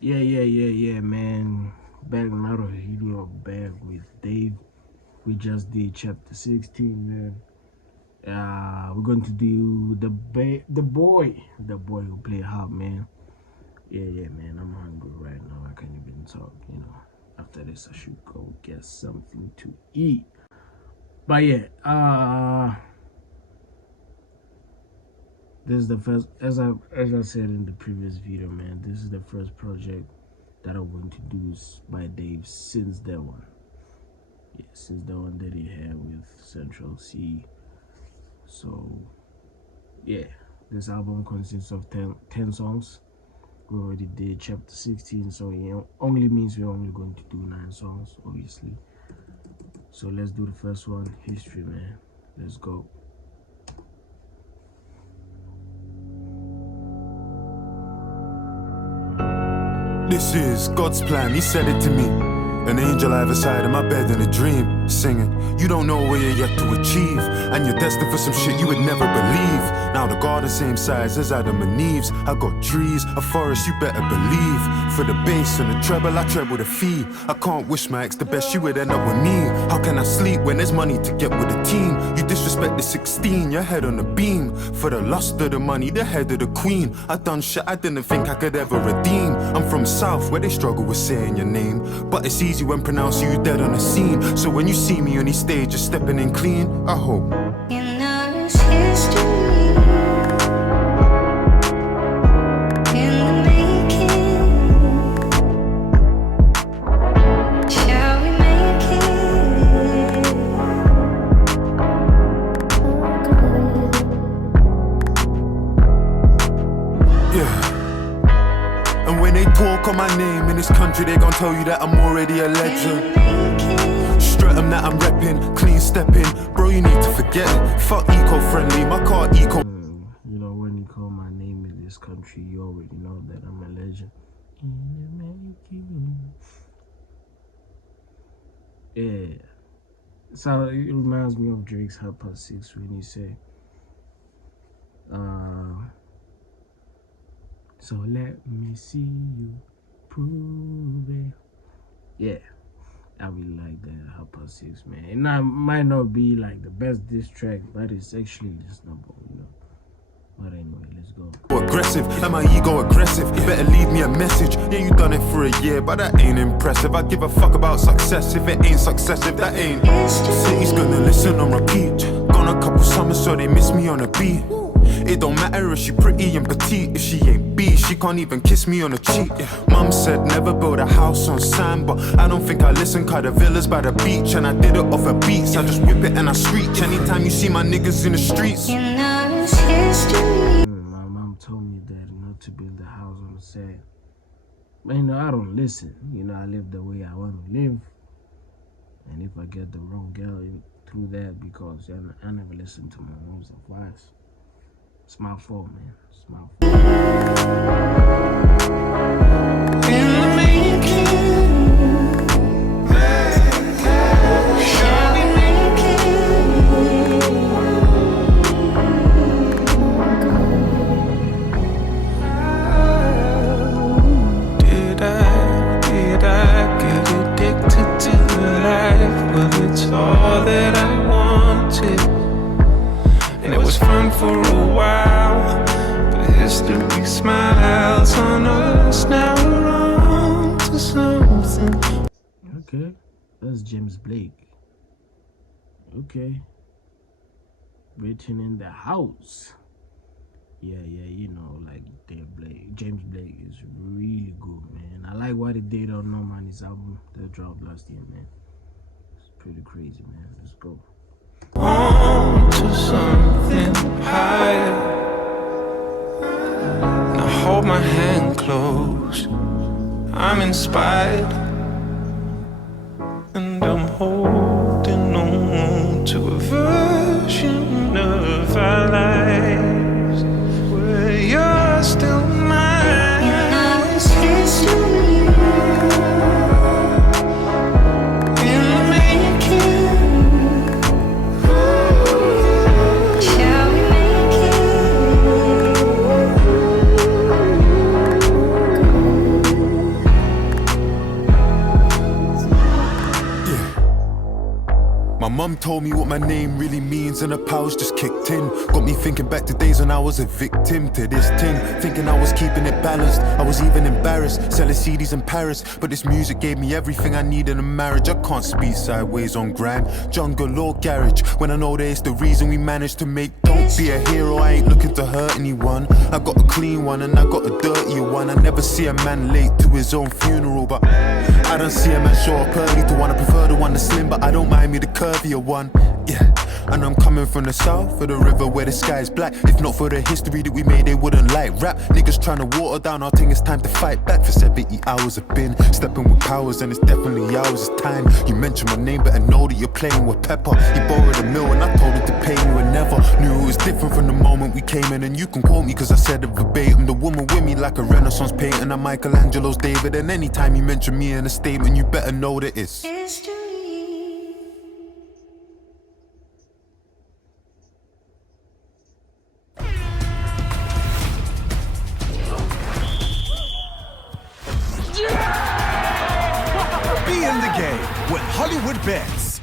Yeah, man. Back another video back with Dave. We just did chapter 16, man. We're going to do the boy who played Harp, man. Yeah, man. I'm hungry right now. I can't even talk. After this, I should go get something to eat. But yeah, this is the first, as I said in the previous video, man. This is the first project that I'm going to do by Dave since that one. Yeah, since the one that he had with Central C. So yeah, this album consists of 10 songs. We already did chapter 16, so it only means we're only going to do 9 songs, obviously. So let's do the first one, History, man. Let's go. This is God's plan, he said it to me. An angel either side of my bed in a dream, singing, you don't know where you're yet to achieve, and you're destined for some shit you would never believe. Now the garden same size as Adam and Eve's. I got trees, a forest, you better believe. For the bass and the treble, I treble the fee. I can't wish my ex the best, you would end up with me. How can I sleep when there's money to get with the team? You disrespect the 16, your head on the beam. For the lust of the money, the head of the queen. I done shit I didn't think I could ever redeem. I'm from South where they struggle with saying your name, but it's easy when pronouncing you dead on the scene. So when you see me on these stages stepping in clean, I hope you know it's history in the making. Shall we make it? yeah. And when they talk on my name in this country, they gon' tell you that I'm already a legend. Strut 'em that I'm reppin', clean stepping. Bro, you need to forget it. Fuck eco-friendly, my car eco. When you call my name in this country, you already know that I'm a legend. In the making. Yeah. So it reminds me of Drake's Harp 6 when he said, so let me see you prove it. Yeah, I really like that Harp 6, man. It might not be like the best diss track, but it's actually listenable, But anyway, let's go. Aggressive, and my ego aggressive. Better leave me a message. Yeah, you done it for a year, but that ain't impressive. I give a fuck about success if it ain't successive, that ain't. City's gonna listen on repeat. Gone a couple summers, so they miss me on a beat. It don't matter if she pretty and petite. If she ain't B, she can't even kiss me on the cheek. Mum said never build a house on sand, but I don't think I listen, cause the villas by the beach. And I did it off of beats, I just whip it and I screech. Anytime you see my niggas in the streets, You know it's history. My mom told me that not to build a house on the sand. But I don't listen. I live the way I want to live. And if I get the wrong girl through that, because I never listen to my mom's advice. It's my fault, man. It's my fault. In the making. Shall we make it? Did I get addicted to life? Well, it's all that I wanted, and it was fun for a while, but history smiles on us. Now we're on to something. Okay, that's James Blake. Okay, written in the house. Yeah, like James Blake is really good, man. I like what he did on No Money's album that dropped last year, man. It's pretty crazy, man. Let's go. On to something higher. Now hold my hand close. I'm inspired, and I'm holding on to a version of our lives where you're still mine. You know it's history in the making. Shall we make it? mum told me what my name really means, and the powers just kicked in. Got me thinking back to days when I was a victim to this thing. Thinking I was keeping it balanced. I was even embarrassed, selling CDs in Paris. But this music gave me everything I need in a marriage. I can't speak sideways on grime, jungle or garage, when I know that it's the reason we managed to make. Don't be a hero, I ain't looking to hurt anyone. I got a clean one and I got a dirtier one. I never see a man late to his own funeral, but I don't see a man show up early to one. I prefer the one that's slim, but I don't mind me the curvier one. Yeah, and I'm coming from the south of the river where the sky is black. If not for the history that we made, they wouldn't like rap. Niggas trying to water down our thing, it's time to fight back. For 70 hours I've been stepping with powers, and it's definitely ours. It's time you mention my name, better know that you're playing with pepper. He borrowed a mill and I told him to pay you, and never knew it was different from the moment we came in. And you can quote me cause I said it verbatim. The woman with me like a Renaissance painting, a Michelangelo's David. And anytime you mention me in a statement, you better know that it's history. Be in the game with Hollywood Bets.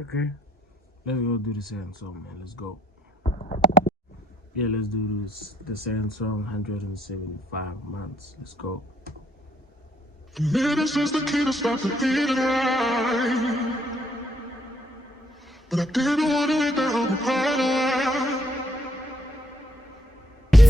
Okay, let's go do the second song, man. Let's go. Yeah, let's do this. The second song, 175 months. Let's go. Minutes is the key to stop the beating right. But I didn't want to wait that whole part away.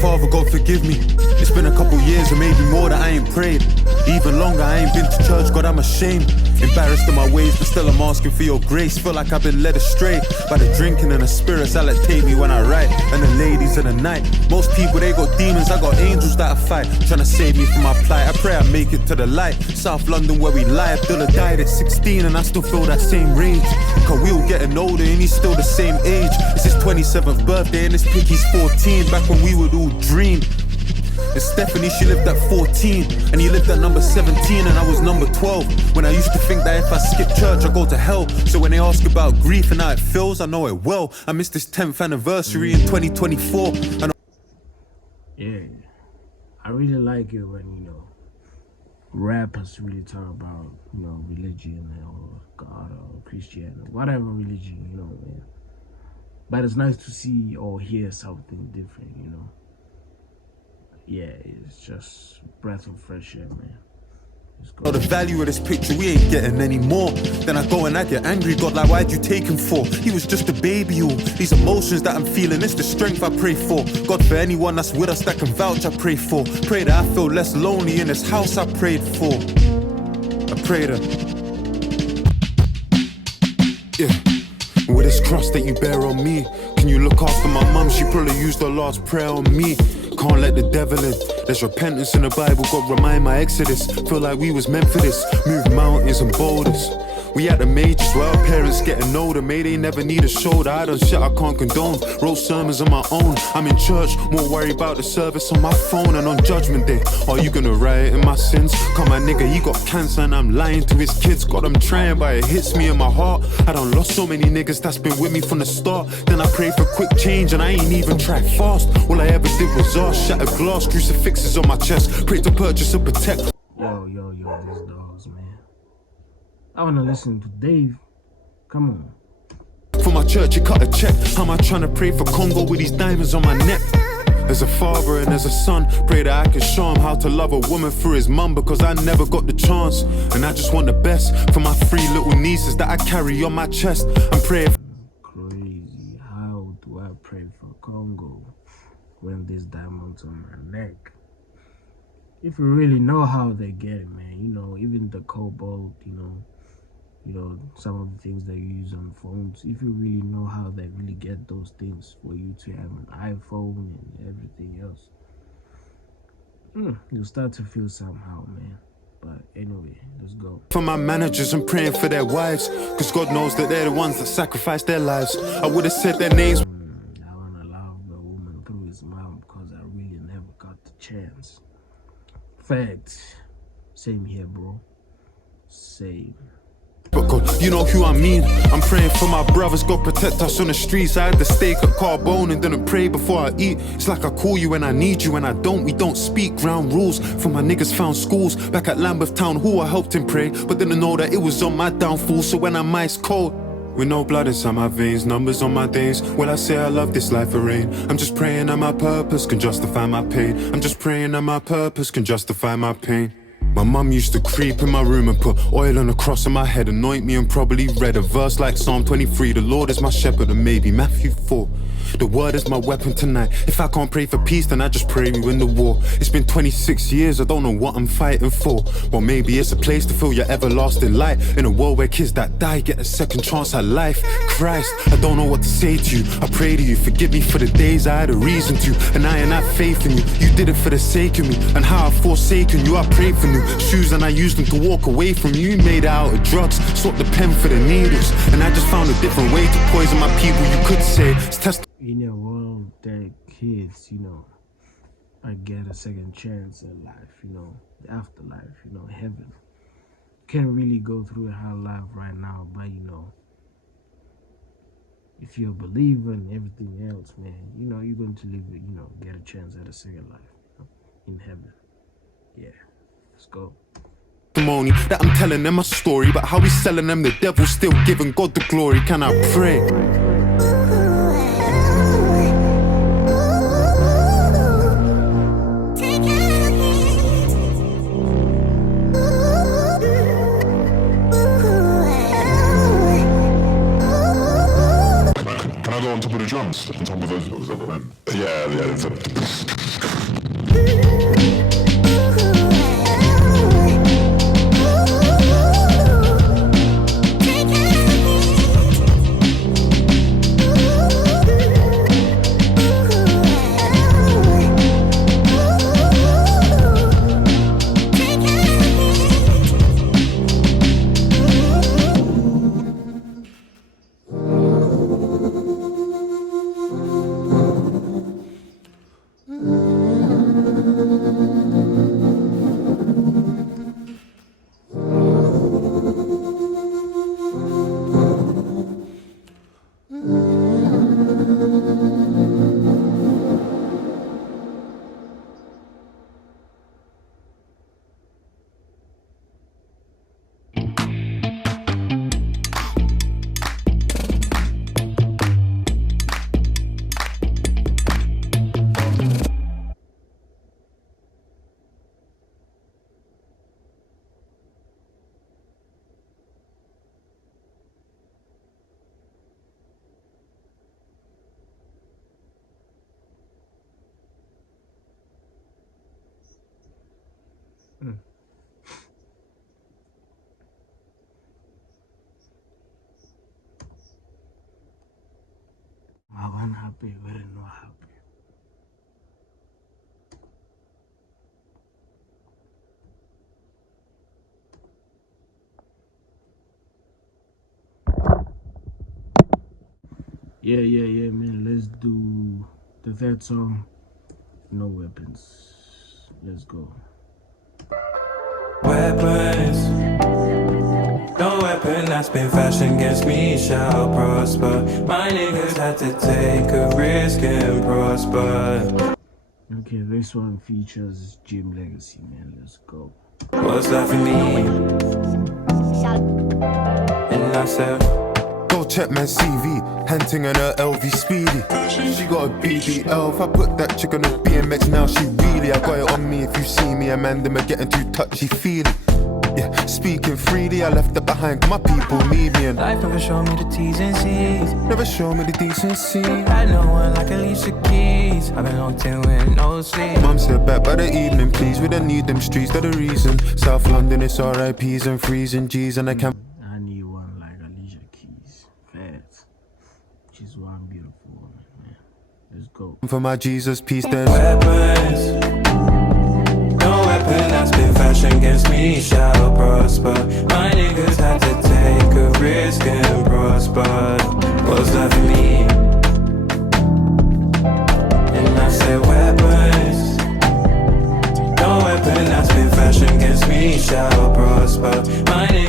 Father God forgive me. It's been a couple years or maybe more that I ain't prayed. Even longer I ain't been to church, God I'm ashamed. Embarrassed in my ways, but still I'm asking for your grace. Feel like I've been led astray by the drinking and the spirits that like take me when I write. And the ladies of the night. Most people they got demons, I got angels that I fight, trying to save me from my plight. I pray I make it to the light. South London where we lie. Abdullah died at 16 and I still feel that same rage. Cause we all getting older and he's still the same age. It's his 27th birthday and this picky's 14. Back when we would all dream. And Stephanie, she lived at 14, and he lived at number 17, and I was number 12. When I used to think that if I skip church, I go to hell. So when they ask about grief and how it feels, I know it well. I missed this 10th anniversary in 2024. And Yeah, I really like it when, you know, rappers really talk about, you know, religion or God or Christianity, whatever religion, you know, man. But it's nice to see or hear something different, you know. Yeah, it's just breath of fresh air, man. the value of this picture, we ain't getting any more. Then I go and I get angry, God, like why'd you take him for? He was just a baby, all these emotions that I'm feeling, it's the strength I pray for. God, for anyone that's with us that can vouch, I pray for. Pray that I feel less lonely in this house I prayed for. I pray that, yeah. With this cross that you bear on me, can you look after my mum? She probably used her last prayer on me. Can't let the devil in. There's repentance in the Bible, God remind my exodus. Feel like we was meant for this. Move mountains and boulders. We at the majors where our parents getting older. May they never need a shoulder. I done shit I can't condone. Wrote sermons on my own. I'm in church, more worried about the service on my phone. And on judgment day, are you gonna riot in my sins? Come my nigga, he got cancer and I'm lying to his kids. God, I'm trying, but it hits me in my heart. I done lost so many niggas that's been with me from the start. Then I prayed for quick change and I ain't even tried fast. All I ever did was ask, shattered glass, crucifixes on my chest. Prayed to purchase a protect. Yo, these dogs, man. I wanna listen to Dave. Come on. For my church, you cut a check. How am I trying to pray for Congo with these diamonds on my neck? As a father and as a son, pray that I can show him how to love a woman through his mum, because I never got the chance. And I just want the best for my 3 little nieces that I carry on my chest. I'm praying. Crazy. How do I pray for Congo when there's diamonds on my neck? If you really know how they get it, man, you know, even the cobalt, you know, some of the things that you use on phones, if you really know how they really get those things for you to have an iPhone and everything else, you'll start to feel somehow, man. But anyway, let's go. For my managers, I'm praying for their wives, because God knows that they're the ones that sacrifice their lives. I would have said their names. I want to love a woman through his mom because I really never got the chance. Fact. Same here, bro. Same. But God, you know who I mean. I'm praying for my brothers, God protect us on the streets. I had the steak at Carbone and didn't pray before I eat. It's like I call you when I need you, when I don't, we don't speak. Ground rules for my niggas found schools. Back at Lambeth Town, who I helped him pray, but didn't know that it was on my downfall. So when I'm ice cold, with no blood inside my veins, numbers on my days, well I say I love this life of rain. I'm just praying that my purpose can justify my pain. I'm just praying that my purpose can justify my pain. My mum used to creep in my room and put oil on the cross on my head, anoint me and probably read a verse like Psalm 23. The Lord is my shepherd, and maybe Matthew 4. The word is my weapon tonight. If I can't pray for peace, then I just pray we win the war. It's been 26 years, I don't know what I'm fighting for. Well, maybe it's a place to feel your everlasting light. In a world where kids that die get a second chance at life. Christ, I don't know what to say to you. I pray to you, forgive me for the days I had a reason to. And I ain't have faith in you. You did it for the sake of me. And how I've forsaken you, I prayed for new shoes and I used them to walk away from you. You made it out of drugs, swapped the pen for the needles. And I just found a different way to poison my people, you could say. It's In a world that kids, I get a second chance at life, the afterlife, heaven. Can't really go through a hard life right now, but if you're a believer and everything else, man, you're going to live it, get a chance at a second life, in heaven. Yeah, let's go. Testimony that I'm telling them my story, but how we selling them, the devil still giving God the glory. Can I pray? Can I go on top of the drums? On top of those yeah. I'm happy, we're not happy. Yeah, man. Let's do the third song. No weapons. Let's go. Weapons. No weapon that's been fashioned against me shall prosper. My niggas had to take a risk and prosper. Okay, this one features Jim Legacy, man. Let's go. What's left for me? And I said, Go check my CV, Hunting on her LV Speedy. She got a BBL. If I put that chick on a BMX now, she really, I got it on me. If you see me, Amanda, I'm getting too touchy-feely. Yeah, speaking freely, I left it behind, 'cause my people need me. And life never showed me the T's and C's. never show me the decency. Had no one like Alicia Keys. I've been locked in with no sleep. Mum said back by the evening, please. We don't need them streets, they're the reason. South London, it's RIPs and freezing G's, and I can't. I need one like Alicia Keys. Fat. She's one beautiful woman, man. Let's go. For my Jesus peace, there's Weapons. No weapon that's been fashioned against me shall prosper. My niggas had to take a risk and prosper. What's left for me? And I said weapons. No weapon that's been fashioned against me shall prosper. My niggas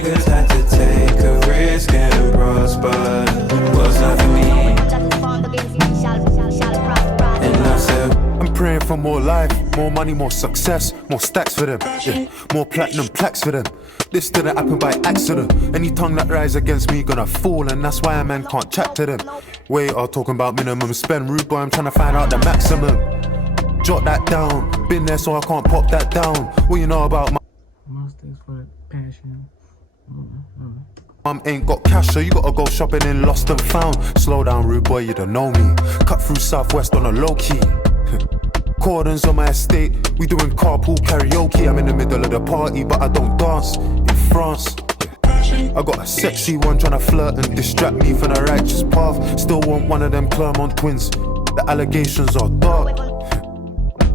Praying for more life, more money, more success, more stacks for them. Yeah, more platinum plaques for them. This didn't happen by accident. Any tongue that rise against me gonna fall, and that's why a man can't chat to them. Wait, I'm talking about minimum spend. Rude boy, I'm trying to find out the maximum. Jot that down. Been there, so I can't pop that down. What you know about my Mustangs for the passion. mum ain't got cash, so you gotta go shopping in Lost and Found. Slow down, rude boy, you don't know me. Cut through Southwest on a low key. Cordons on my estate, we doing carpool karaoke. I'm in the middle of the party, but I don't dance. In France, I got a sexy one tryna flirt and distract me from the righteous path. Still want one of them Clermont twins. The allegations are dark,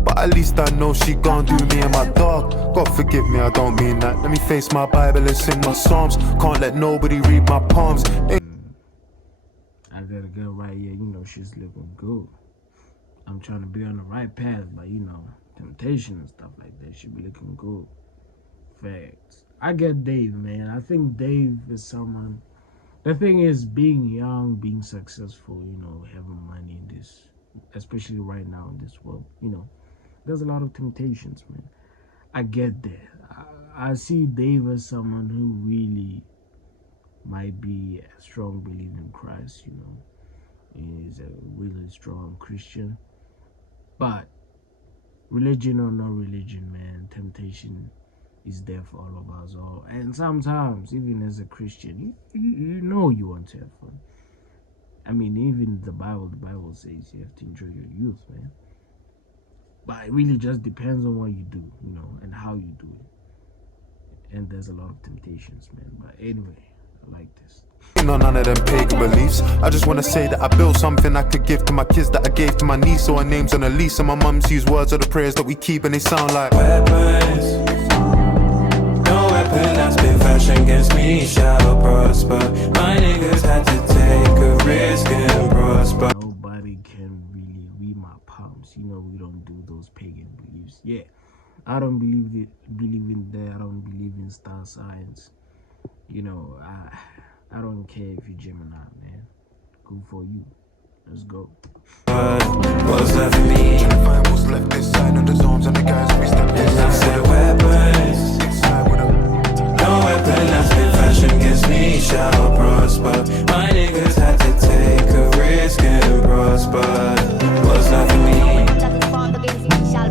but at least I know she gon' do me and my dog. God forgive me, I don't mean that. Let me face my Bible and sing my psalms. Can't let nobody read my palms. I got a girl right here, you know, she's looking good. I'm trying to be on the right path, but you know, temptation and stuff like that, she be looking good. Facts. I get Dave, man. I think Dave is someone. The thing is, being young, being successful, you know, having money in this, especially right now in this world, you know, there's a lot of temptations, man. I get that. I see Dave as someone who really might be a strong believer in Christ, you know. He's a really strong Christian. But religion or no religion, man, temptation is there for all of us all. And sometimes, even as a Christian, you know you want to have fun. I mean, even the Bible says you have to enjoy your youth, man. But it really just depends on what you do, you know, and how you do it. And there's a lot of temptations, man. But anyway, I like this. No, none of them pagan beliefs. I just wanna say that I built something I could give to my kids that I gave to my niece. So her name's on a lease, and my mum's used words of the prayers that we keep, and they sound like Weapons. No weapon that's been fashioned against me shall prosper. My niggas had to take a risk and prosper. Nobody can really read my palms. You know, we don't do those pagan beliefs. Yeah, I don't believe in that. I don't believe in star signs. You know, I don't care if you're Gemini, man. Good for you. Let's go. What's left for me? find what's left this side of the zones and the guys we step this And I said weapons. side with them. No weapon that's been fashioned against me shall prosper. My niggas had to take a risk and prosper. What's left for me? I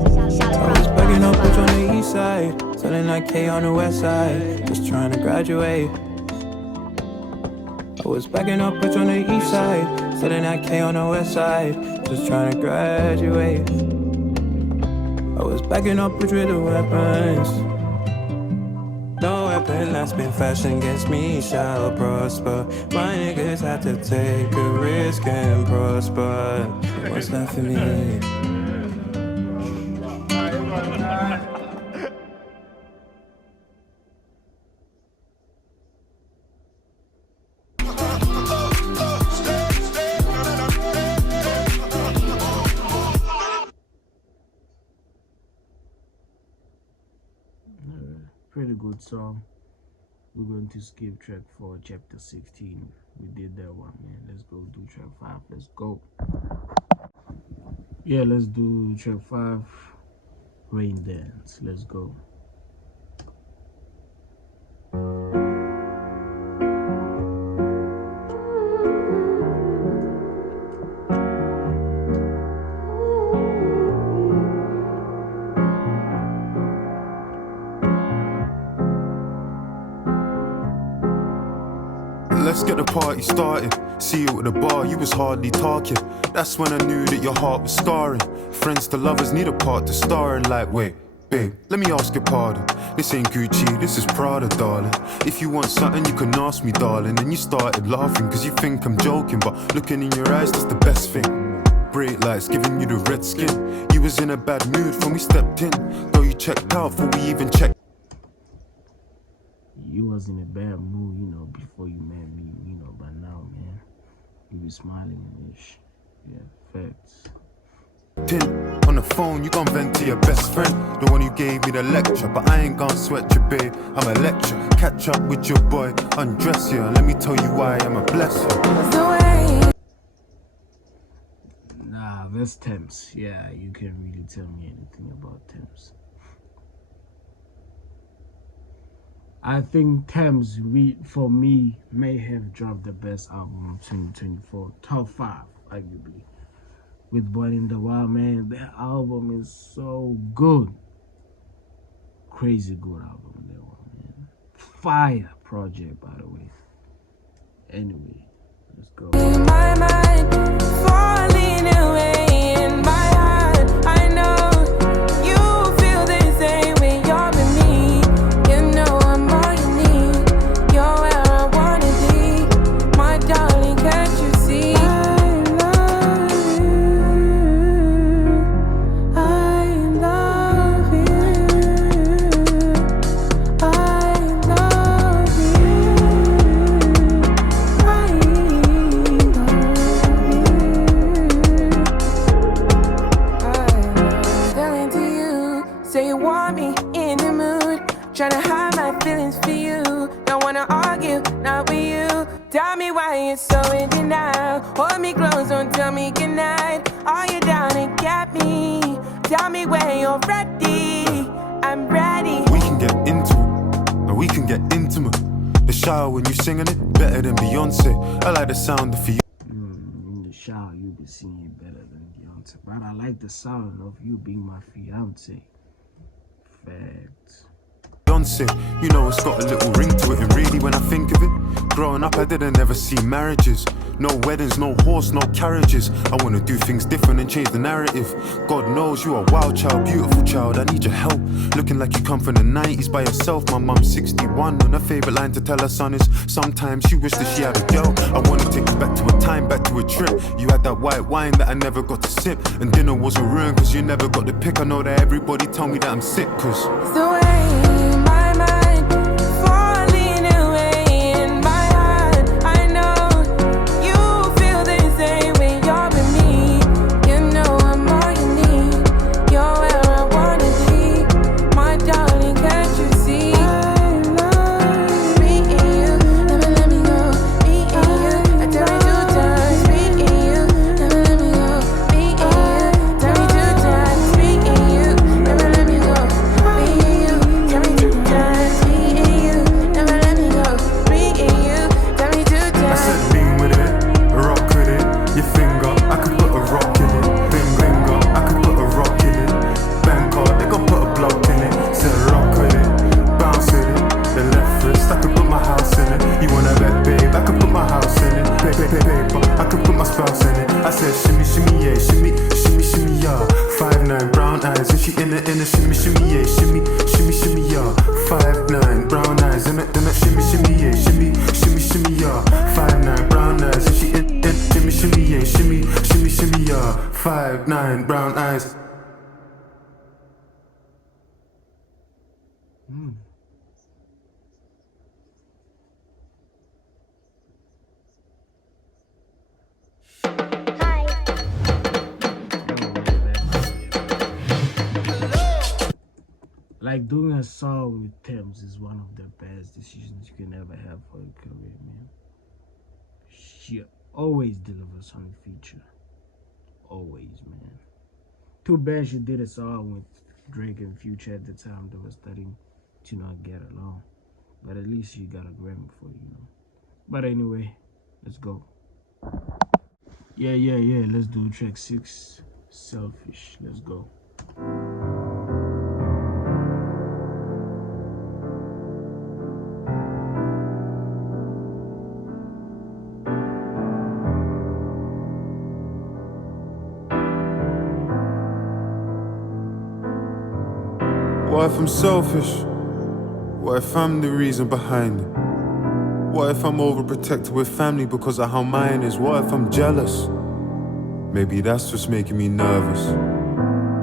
was bugging up bitch on the east side, selling like K on the west side, just trying to graduate. I was backing up bitch on the east side, selling that K on the west side, just trying to graduate. I was backing up bitch with the weapons. No weapon that's been fashioned against me shall prosper. My niggas had to take a risk and prosper. What's left for me? Pretty good song. We're going to skip track 4, chapter 16. We did that one, man. Let's go do track 5. Let's go. Yeah, let's do track 5, Rain Dance. Let's go. Let's get the party started. See you at the bar, you was hardly talking. That's when I knew that your heart was scarring. Friends to lovers need a part to star in. Like, wait, babe, let me ask your pardon. This ain't Gucci, this is Prada, darling. If you want something, you can ask me, darling. And you started laughing, cause you think I'm joking. But looking in your eyes, that's the best thing. Bright lights giving you the red skin. You was in a bad mood when we stepped in. Though you checked out before we even checked. You was in a bad mood, you know, before you met me, you know, but now, man, you be smiling and ish. Yeah, facts. On the phone, you gon' vent to your best friend, the one who gave me the lecture. But I ain't gon' sweat you, babe. I'm a lecture. Catch up with your boy, undress you, and let me tell you why I'm a blessing. Nah, that's Thames. Yeah, you can't really tell me anything about Thames. I think Thames, for me, may have dropped the best album of 2024. Top 5, arguably. With Born in the Wild, man, that album is so good. Crazy good album, that one, man. Fire project, by the way. Anyway, let's go. In my mind, falling away in my heart. I know you feel the same when you're with me. You know I'm all you need. You're where I wanna be, my darling. Can't you see? I love you. I love you. I love you. Say you want me in the mood, tryna hide my feelings for you. Don't wanna argue, not with you. Tell me why you're so in denial. Hold me close, don't tell me goodnight. Are you down and get me? Tell me when you're ready. I'm ready. We can get into it, and we can get intimate. The shower when you singing it, better than Beyonce. I like the sound of you. In the shower, you be singing better than Beyonce. But I like the sound of you being my fiance. Facts. Beyonce, you know it's got a little ring to it, and really when I think of it, growing up I didn't ever see marriages. No weddings, no horse, no carriages. I wanna do things different and change the narrative. God knows you are a wild child, beautiful child, I need your help. Looking like you come from the 90s by yourself. My mum's 61 and her favourite line to tell her son is sometimes she wished that she had a girl. I wanna take you back to a time, back to a trip. You had that white wine that I never got to sip, and dinner wasn't ruined cause you never got the pick. I know that everybody tell me that I'm sick cause It's the way my mind falling away in my heart. I know you feel the same when you're with me. You know I'm all you need. You're where I wanna be, my darling. Can't you see? I love me and you, never let me go. Me and you, I tell me 2 times. Me and you, never let me go. Me and you, tell me 2 times. Me and you, never let me go. Me and you, tell me 2 times. Me and you, never let me go. Me and you, tell me 2 I times. said lean with it, rock with it. Your finger, I could put a rock in it. Finger, I could put a rock in it. Bank card, they gon' put a block in it. Said rock with it, bounce with it. The left wrist, I could put my house in it. You wanna bet, babe, I could put my house in it. Paper, I could put my spouse in it. I said shimmy, shimmy, yeah, shimmy, shimmy, shimmy, yeah. 5'9", brown eyes, and she in the shimmy, shimmy, yeah, shimmy, shimmy, shimmy, yeah. 5'9", brown eyes, in the shimmy, shimmy, yeah, shimmy, shimmy, shimmy, yeah. 5'9", brown eyes, and she in shimmy, shimmy, yeah, shimmy, shimmy, shimmy, yeah. 5'9", brown eyes. Like doing a song with Thames is one of the best decisions you can ever have for your career, man. She always delivers on the feature. Always, man. Too bad she did a song with Drake and Future at the time. They were starting to not get along. But at least she got a Grammy for it, you know. But anyway, let's go. Yeah. Let's do track 6, Selfish. Let's go. What if I'm selfish? What if I'm the reason behind it? What if I'm overprotected with family because of how mine is? What if I'm jealous? Maybe that's what's making me nervous.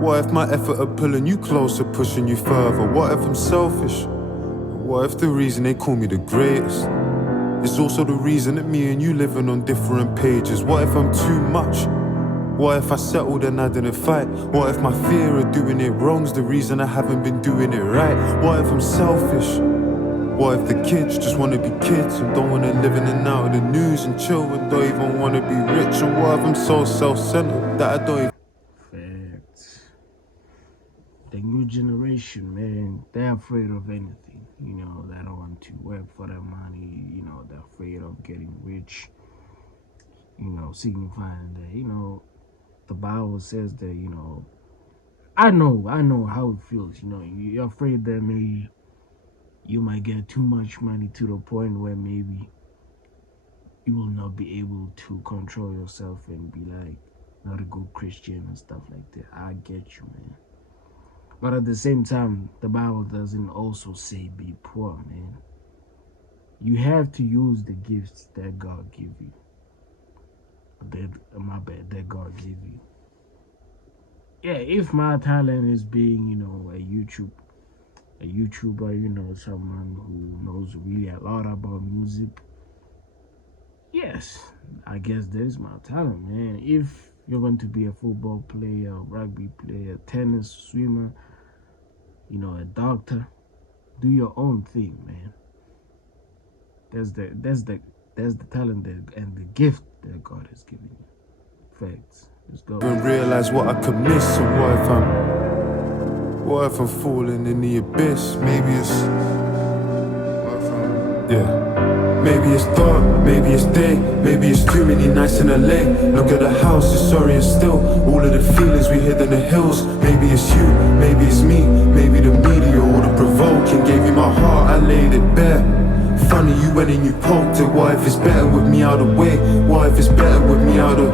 What if my effort of pulling you closer, pushing you further? What if I'm selfish? What if the reason they call me the greatest is also the reason that me and you living on different pages? What if I'm too much? What if I settled and I didn't fight? What if my fear of doing it wrong's the reason I haven't been doing it right? What if I'm selfish? What if the kids just wanna be kids and don't wanna live in and out of the news and chill and don't even wanna be rich? And what if I'm so self-centered that I don't even the new generation, man, they're afraid of anything. They don't want to work for their money. They're afraid of getting rich. Signifying that the Bible says that I know how it feels. You're afraid that maybe you might get too much money to the point where maybe you will not be able to control yourself and be like not a good Christian and stuff like that. I get you, man. But at the same time, the Bible doesn't also say be poor, man. You have to use the gifts that God give you. That God give you. Yeah, if my talent is being, a YouTuber, someone who knows really a lot about music, yes, I guess that is my talent, man. If you're going to be a football player, a rugby player, tennis, swimmer, a doctor, do your own thing, man. That's the talent and the gift that God has given you. Facts. Let's go. And realize what I could miss, and what if I'm falling in the abyss? Maybe it's maybe it's dark, maybe it's day, maybe it's too many nights in LA. Look at the house, it's sorry and still. All of the feelings we hid in the hills. Maybe it's you, maybe it's me, maybe the media or the provoking. Gave you my heart, I laid it bare. Funny you went and you poked it. What if it's better with me out of way? What if it's better with me out of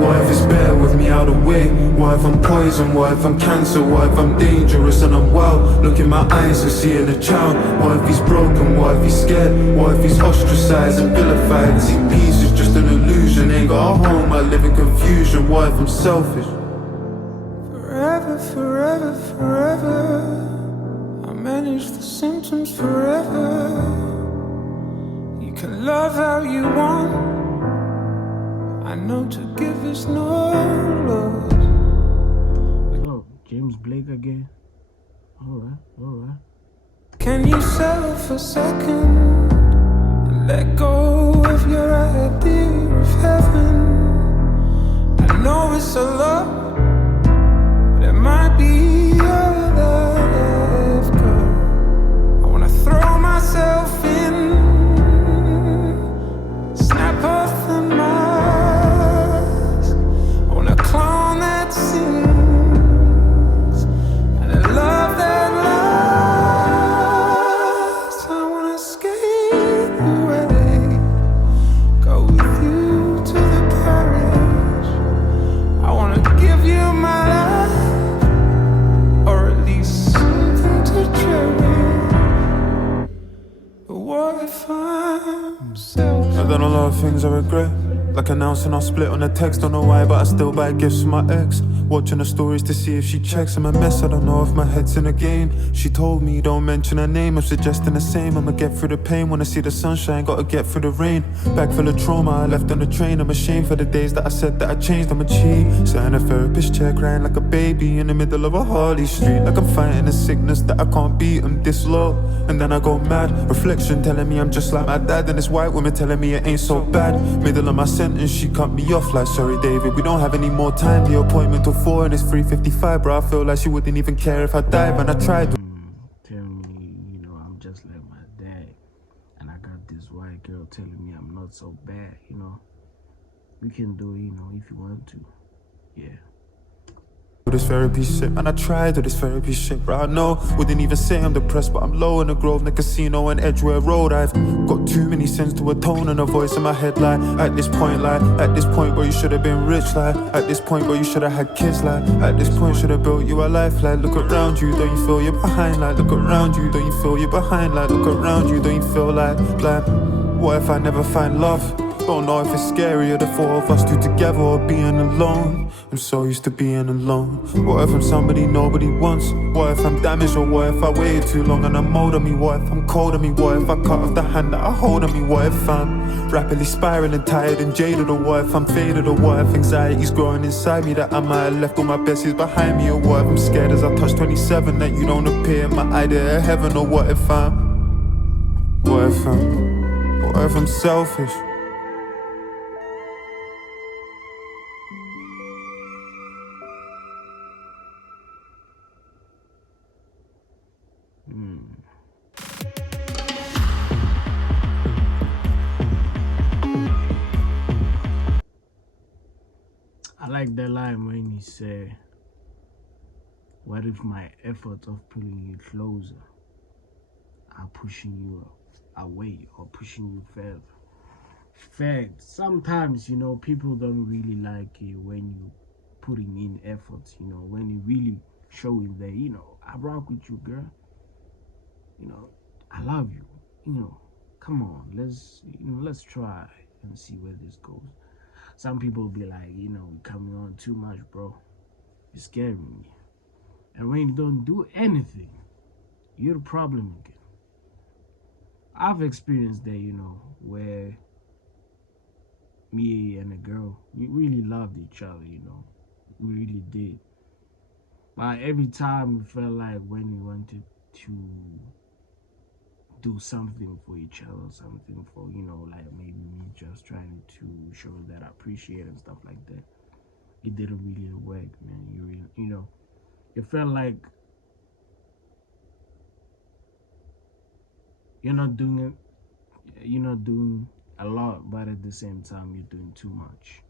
what if it's better with me out of way? What if I'm poison? What if I'm cancer? What if I'm dangerous and I'm wild? Look in my eyes and seeing a child. What if he's broken? What if he's scared? What if he's ostracized and vilified? See, peace is just an illusion. Ain't got a home, I live in confusion. What if I'm selfish? Forever, forever, forever. I manage the symptoms forever. You can love how you want. I know to give is no loss. Hello, James Blake again. Alright. Can you settle for a second and let go of your idea of heaven? I know it's a lot, but it might be all that I've got. I wanna throw myself in, snap off the mask. I wanna clone that sings and a love that lasts. I wanna skate away, go with you to the parish. I wanna give you my life, or at least something to cherish. But what if I'm selfish? I've done a lot of things I regret, like announcing our split on a text. Don't know why, but I still buy gifts for my ex. Watching her stories to see if she checks. I'm a mess, I don't know if my head's in a game. She told me don't mention her name, I'm suggesting the same. I'ma get through the pain, wanna see the sunshine, gotta get through the rain. Bag full of trauma, I left on the train. I'm ashamed for the days that I said that I changed. I'm a cheat, sat in a therapist chair crying like a baby in the middle of a Harley street. Like I'm fighting a sickness that I can't beat, I'm this low. And then I go mad, reflection telling me I'm just like my dad. And this white woman telling me it ain't so bad. Middle of my sentence, she cut me off like, sorry David, we don't have any more time. The appointment till 4 and it's 3:55, bro. I feel like she wouldn't even care if I died. Man, I tried. Tell me, I'm just like my dad, and I got this white girl telling me I'm not so bad. We can do it, if you want to. Yeah. This therapy shit, man, I tried all this therapy shit, bro. I know, wouldn't even say I'm depressed, but I'm low in the Grove, the casino and Edgware Road. I've got too many sins to atone, and a voice in my head like, at this point where you should have been rich, like, at this point where you should have had kids, like, at this point should have built you a life, like, look around you, don't you feel you're behind, like, look around you, don't you feel you're behind, like, look around you, don't you feel like, what if I never find love? Don't know if it's scarier, the four of us two together or being alone. I'm so used to being alone. What if I'm somebody nobody wants? What if I'm damaged, or what if I waited too long and I'm old on me? What if I'm cold on me? What if I cut off the hand that I hold on me? What if I'm rapidly spiraling, tired and jaded? Or what if I'm faded? Or what if anxiety's growing inside me, that I might have left all my besties behind me? Or what if I'm scared as I touch 27 that you don't appear in my idea of heaven? Or what if I'm selfish? I like that line when he said, what if my efforts of pulling you closer are pushing you away or pushing you further? Fact, sometimes, people don't really like it when you putting in efforts, when you really showing that, I rock with you, girl. I love you. Come on, let's try and see where this goes. Some people be like, coming on too much, bro. You're scaring me. And when you don't do anything, you're the problem again. I've experienced that, where me and a girl, we really loved each other, we really did. But every time we felt like when we wanted to do something for each other, something for, like maybe me just trying to show that I appreciate and stuff like that, it didn't really work, man. You really, it felt like you're not doing a lot, but at the same time you're doing too much.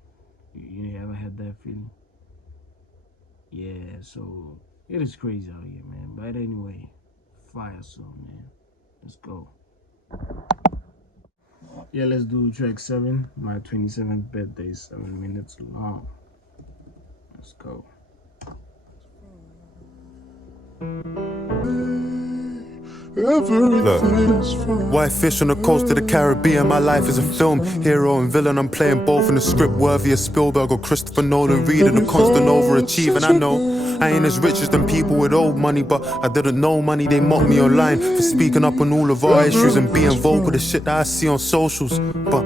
You ever had that feeling? Yeah, so it is crazy out here, man. But anyway, fire song, man. Let's go. Yeah, let's do track 7. My 27th birthday is 7 minutes long. Let's go. Look, white fish on the coast of the Caribbean. My life is a film, hero and villain. I'm playing both in a script worthy of Spielberg or Christopher Nolan. Reading a constant overachieving. I know I ain't as rich as them people with old money, but I didn't know money. They mocked me online for speaking up on all of our issues and being vocal. The shit that I see on socials, but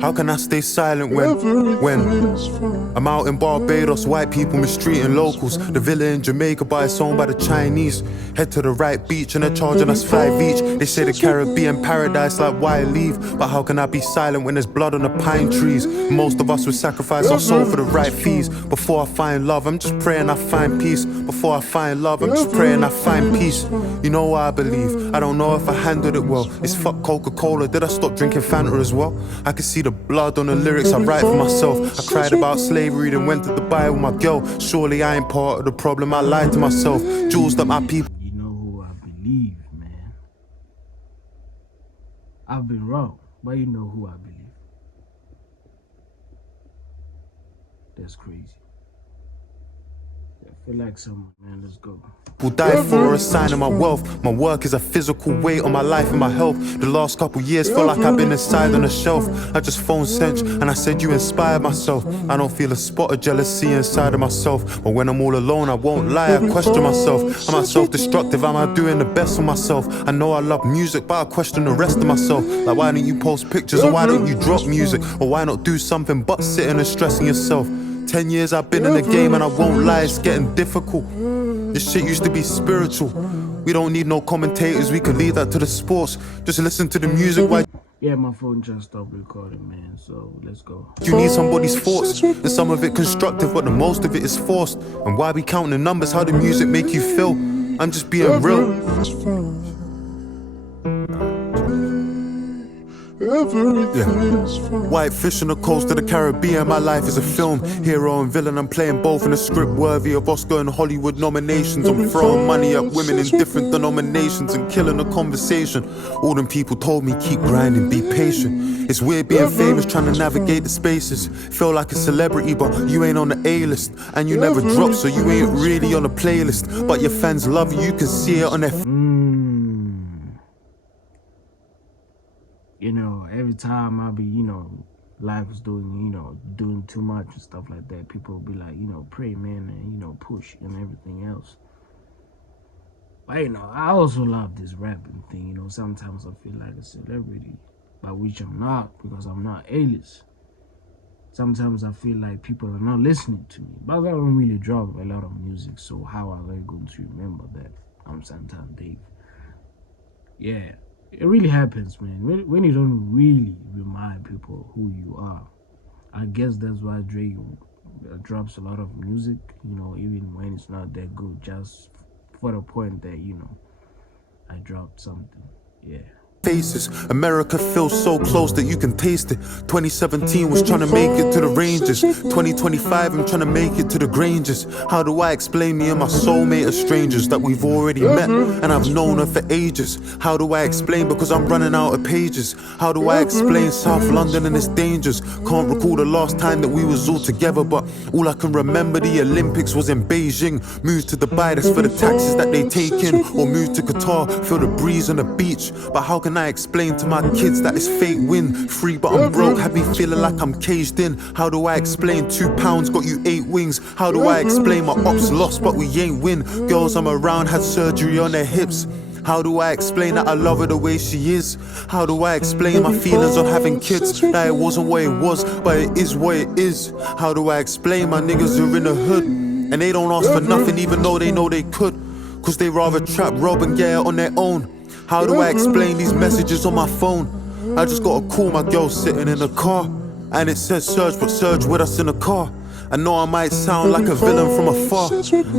how can I stay silent when I'm out in Barbados, white people mistreating locals? The villa in Jamaica, but it's owned by the Chinese. Head to the right beach and they're charging us 5 each. They say the Caribbean paradise, like why leave? But how can I be silent when there's blood on the pine trees? Most of us would sacrifice our soul for the right fees. Before I find love, I'm just praying I find peace. Before I find love, I'm just praying I find peace. You know what I believe? I don't know if I handled it well. It's fuck Coca-Cola, did I stop drinking Fanta as well? I can see the blood on the lyrics I write for myself. I cried about slavery, then went to Dubai with my girl. Surely I ain't part of the problem, I lied to myself. Jewels that my people. You know who I believe, man. I've been wrong, but you know who I believe. That's crazy. I feel like someone, man. Let's go. Will die for a sign of my wealth. My work is a physical weight on my life and my health. The last couple years feel like I've been inside on a shelf. I just phoned Sench and I said you inspired myself. I don't feel a spot of jealousy inside of myself. But when I'm all alone, I won't lie, I question myself. Am I self-destructive? Am I doing the best for myself? I know I love music, but I question the rest of myself. Like why don't you post pictures, or why don't you drop music? Or why not do something but sitting and stressing yourself? 10 years I've been in the game and I won't lie, it's getting difficult. This shit used to be spiritual. We don't need no commentators, we can leave that to the sports. Just listen to the music while Yeah, my phone just stopped recording, man. So let's go. you need somebody's thoughts. And some of it constructive, but the most of it is forced. And why we counting the numbers, how the music make you feel? I'm just being real. White fish on the coast of the Caribbean, my life is a film. Hero and villain, I'm playing both in a script worthy of Oscar and Hollywood nominations. I'm throwing money at women in different denominations and killing the conversation. All them people told me keep grinding, be patient. It's weird being famous, trying to navigate the spaces. Feel like a celebrity, but you ain't on the A-list. And you never drop, so you ain't really on a playlist. But your fans love you, you can see it on their Every time I be, life is doing too much and stuff like that, people will be like, pray, man, and, push and everything else. But, I also love this rapping thing, sometimes I feel like a celebrity, but which I'm not, because I'm not A-list. Sometimes I feel like people are not listening to me, but I don't really drop a lot of music, so how are they going to remember that I'm Santan Dave? Yeah. It really happens, man. When you don't really remind people who you are. I guess that's why Drake drops a lot of music, even when it's not that good, just for the point that, I dropped something. Yeah. Faces. America feels so close that you can taste it. 2017 was trying to make it to the Rangers. 2025 I'm trying to make it to the Grangers. How do I explain me and my soulmate are strangers that we've already met and I've known her for ages? How do I explain because I'm running out of pages? How do I explain South London and its dangers? Can't recall the last time that we was all together, but all I can remember the Olympics was in Beijing. Moved to Dubai, that's for the taxes that they take in. Or moved to Qatar, feel the breeze on the beach. But how can I explain to my kids that it's fake win? Free but I'm broke, have me feeling like I'm caged in. How do I explain 2 pounds got you 8 wings? How do I explain my ops lost but we ain't win? Girls I'm around had surgery on their hips. How do I explain that I love her the way she is? How do I explain my feelings on having kids? That it wasn't what it was, but it is what it is. How do I explain my niggas are in the hood and they don't ask for nothing even though they know they could? Cause they rather trap, rob and get it on their own. How do I explain these messages on my phone? I just got a call, my girl sitting in the car and it says Serge, but Serge with us in the car. I know I might sound like a villain from afar.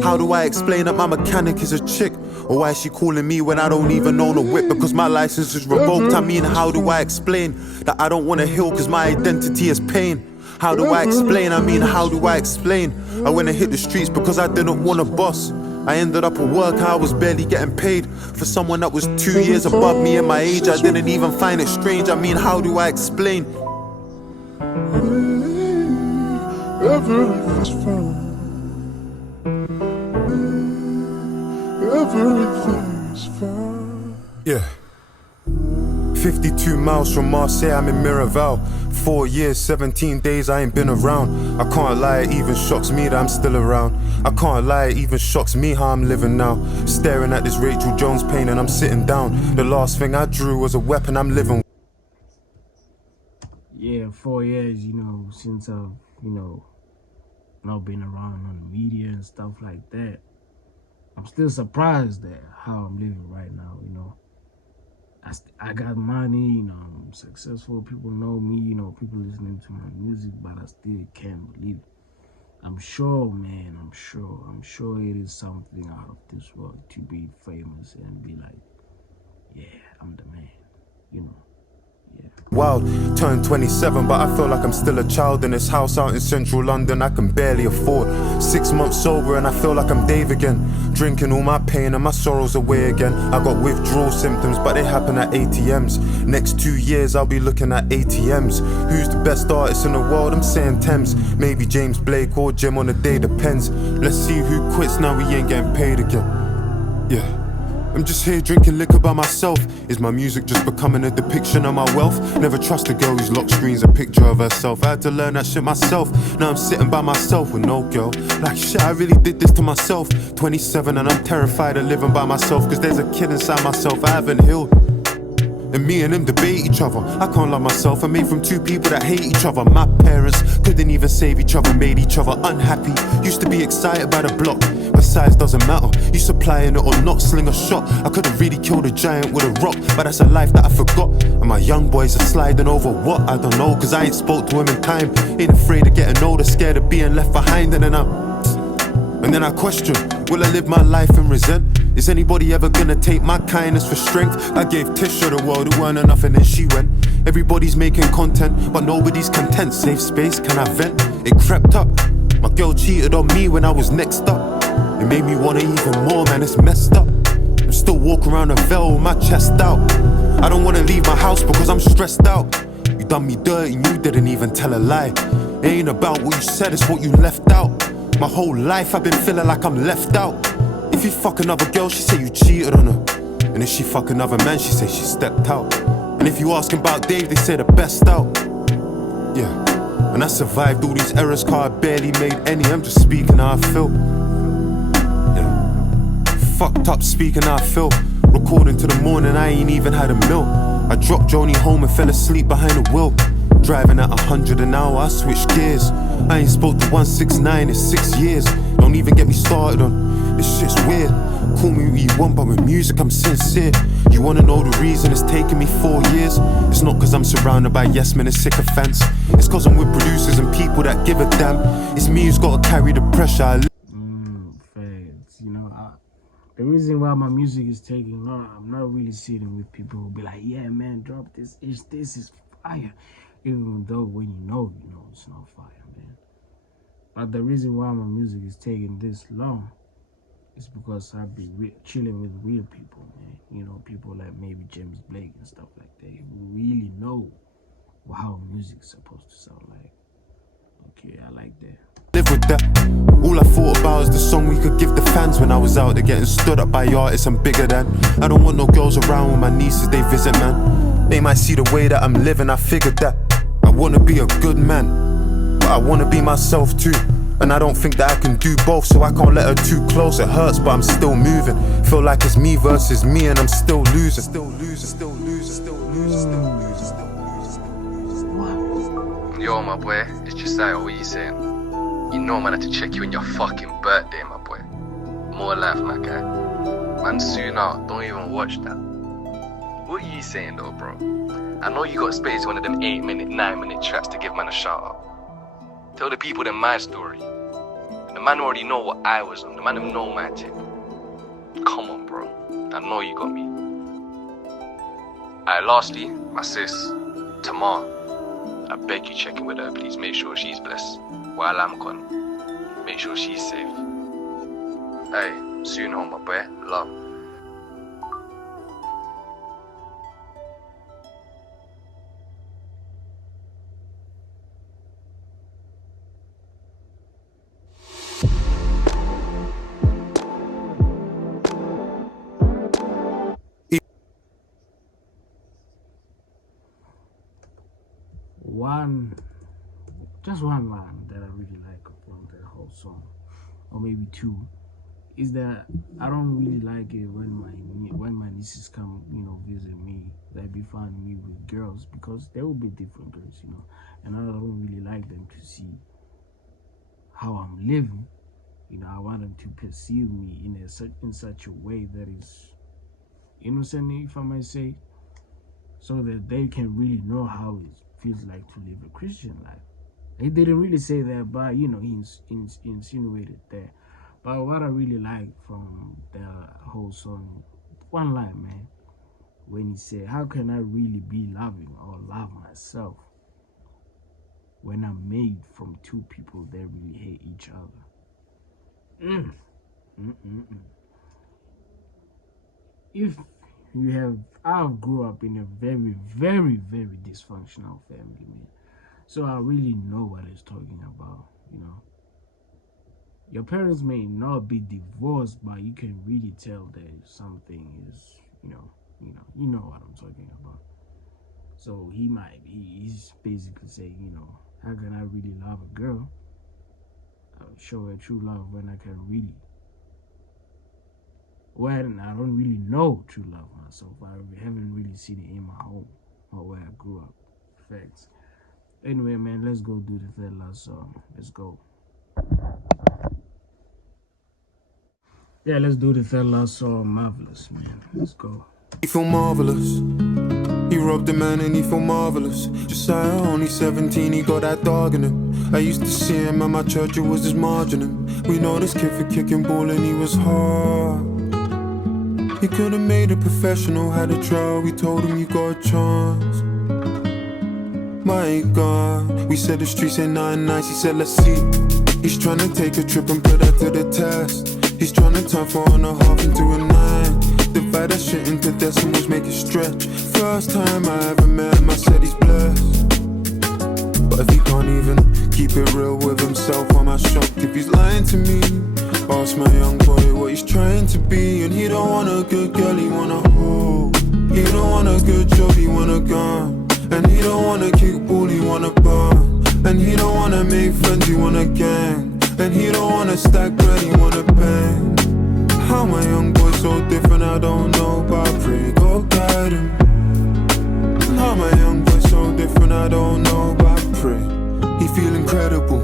How do I explain that my mechanic is a chick? Or why is she calling me when I don't even own a whip because my license is revoked? I mean, how do I explain that I don't want to heal cause my identity is pain? How do I explain? I mean, how do I explain? I went and hit the streets because I didn't want a boss. I ended up at work, I was barely getting paid. For someone that was 2 years above me in my age, I didn't even find it strange. I mean, how do I explain? Everything's fine. Everything's fine. Yeah. 52 miles from Marseille, I'm in Miraval. 4 years, 17 days, I ain't been around. I can't lie, it even shocks me that I'm still around. I can't lie, it even shocks me how I'm living now. Staring at this Rachel Jones painting, I'm sitting down. The last thing I drew was a weapon I'm living. Yeah, 4 years, since I've, not been around on the media and stuff like that. I'm still surprised at how I'm living right now, I got money, I'm successful, people know me, people listening to my music, but I still can't believe it. I'm sure, man, I'm sure it is something out of this world to be famous and be like, yeah, I'm the man, Yeah. Wild, turned 27, but I feel like I'm still a child in this house out in central London I can barely afford. 6 months sober and I feel like I'm Dave again. Drinking all my pain and my sorrows away again. I got withdrawal symptoms, but they happen at ATMs. Next 2 years I'll be looking at ATMs. Who's the best artist in the world? I'm saying Thames. Maybe James Blake or Jim on the day, depends. Let's see who quits now we ain't getting paid again. Yeah. I'm just here drinking liquor by myself. Is my music just becoming a depiction of my wealth? Never trust a girl whose lock screen's a picture of herself. I had to learn that shit myself. Now I'm sitting by myself with no girl. Like shit, I really did this to myself. 27 and I'm terrified of living by myself. Cause there's a kid inside myself I haven't healed. And me and him debate each other. I can't love myself, I'm made from 2 people that hate each other. My parents couldn't even save each other, made each other unhappy. Used to be excited by the block, but size doesn't matter. You supplying it or not, sling a shot. I could've really killed a giant with a rock, but that's a life that I forgot. And my young boys are sliding over what? I don't know, cause I ain't spoke to him in time. Ain't afraid of getting older, scared of being left behind. And then I question, will I live my life and resent? Is anybody ever gonna take my kindness for strength? I gave Tisha the world who weren't enough and then she went. Everybody's making content, but nobody's content. Safe space, can I vent? It crept up. My girl cheated on me when I was next up. It made me want it even more, man, it's messed up. I'm still walking around a veil with my chest out. I don't wanna leave my house because I'm stressed out. You done me dirty and you didn't even tell a lie. It ain't about what you said, it's what you left out. My whole life I've been feeling like I'm left out. If you fuck another girl, she say you cheated on her. And if she fuck another man, she say she stepped out. And if you asking about Dave, they say the best out. Yeah, and I survived all these errors, cause I barely made any. I'm just speaking how I feel. Yeah, fucked up speaking how I feel. Recording to the morning, I ain't even had a meal. I dropped Joni home and fell asleep behind the wheel. Driving at 100 an hour, I switched gears. I ain't spoke to 169 in 6 years. Don't even get me started on this shit's weird. Call me what you want, but with music I'm sincere. You wanna know the reason it's taken me 4 years? It's not cause I'm surrounded by yes men and sycophants. It's cause I'm with producers and people that give a damn. It's me who's gotta carry the pressure. Facts. the reason why my music is taking on, I'm not really sitting with people who be like, yeah, man, drop this. This is fire. Even though when you know it's not fire, man. But the reason why my music is taking this long is because I be chilling with real people, man. People like maybe James Blake and stuff like that, who really know how music's supposed to sound like. Okay, I like that. Live with that. All I thought about is the song we could give the fans when I was out there getting stood up by artists I'm bigger than. I don't want no girls around when my nieces they visit, man. They might see the way that I'm living, I figured that. I wanna be a good man, but I wanna be myself too. And I don't think that I can do both, so I can't let her too close. It hurts, but I'm still moving. Feel like it's me versus me, and I'm still losing. Yo, my boy, it's just like what you saying. You know, man, I had to check you on your fucking birthday, my boy. More life, my guy. Man, soon out, don't even watch that. What are you saying, though, bro? I know you got space for one of them 8-minute, 9-minute tracks to give man a shout out. Tell the people then my story. The man already know what I was on. The man them know my tip. Come on, bro. I know you got me. Alright, lastly, my sis, Tamar. I beg you check in with her, please. Make sure she's blessed. While I'm gone, make sure she's safe. Hey, soon home, my boy. Love. Just one line that I really like from the whole song, or maybe two, is that I don't really like it when my nieces come, visit me. They be finding me with girls because they will be different girls, and I don't really like them to see how I'm living. I want them to perceive me in such a way that is innocent, if I might say, so that they can really know how it feels like to live a Christian life. He didn't really say that, but he insinuated that. But what I really like from the whole song, one line, man, when he said, how can I really be loving or love myself when I'm made from two people that really hate each other? If I grew up in a very, very, very dysfunctional family, man. So I really know what it's talking about, Your parents may not be divorced, but you can really tell that something is, you know what I'm talking about. So he's basically saying, how can I really love a girl? I'll show her true love when I can really. When I don't really know true love myself. I haven't really seen it in my home or where I grew up. Facts. Anyway, man, let's go do the third last song. Let's go. Yeah, let's do the third last song. Marvelous, man. Let's go. He feel marvelous. He robbed a man and he feel marvelous. Josiah, only 17, he got that dog in him. I used to see him at my church, it was his margin. We know this kid for kicking ball and he was hard. He could have made a professional, had a trial, we told him you got a chance. My God, we said the streets ain't nothing nice, he said let's see. He's trying to take a trip and put that to the test. He's trying to turn 4.5 into a 9. Divide that shit into decimals, make it stretch. First time I ever met him, I said he's blessed. But if he can't even keep it real with himself, am I shocked if he's lying to me? Ask my young boy what he's trying to be. And he don't want a good girl, he want a hoe. He don't want a good job, he want a gun. And he don't wanna kick ball, he wanna burn. And he don't wanna make friends, he wanna gang. And he don't wanna stack bread, he wanna bang. How my young boy so different, I don't know, but I pray God guide him. How my young boy so different, I don't know, but I pray he feel incredible.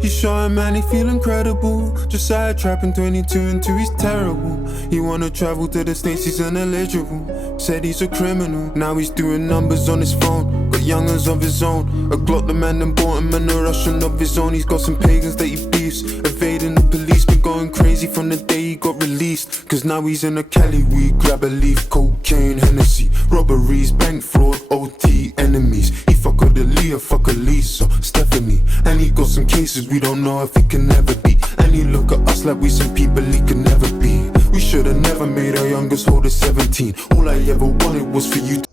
He's showing, man, he feel incredible. Just side trapping 22 and 2, he's terrible. He wanna travel to the States, he's ineligible. Said he's a criminal, now he's doing numbers on his phone. Got youngers of his own. A Glock the man and bought him and a Russian of his own. He's got some pagans that he beefs, evading the police, been going crazy. busy from the day he got released. Cause now he's in a Cali weed, grab a leaf, cocaine, Hennessy, robberies, bank fraud, OT, enemies. He fuck with the Leah, fuck a Lisa, Stephanie. And he got some cases we don't know if he can never be. And he look at us like we some people he could never be. We should've never made our youngest hold at 17. All I ever wanted was for you to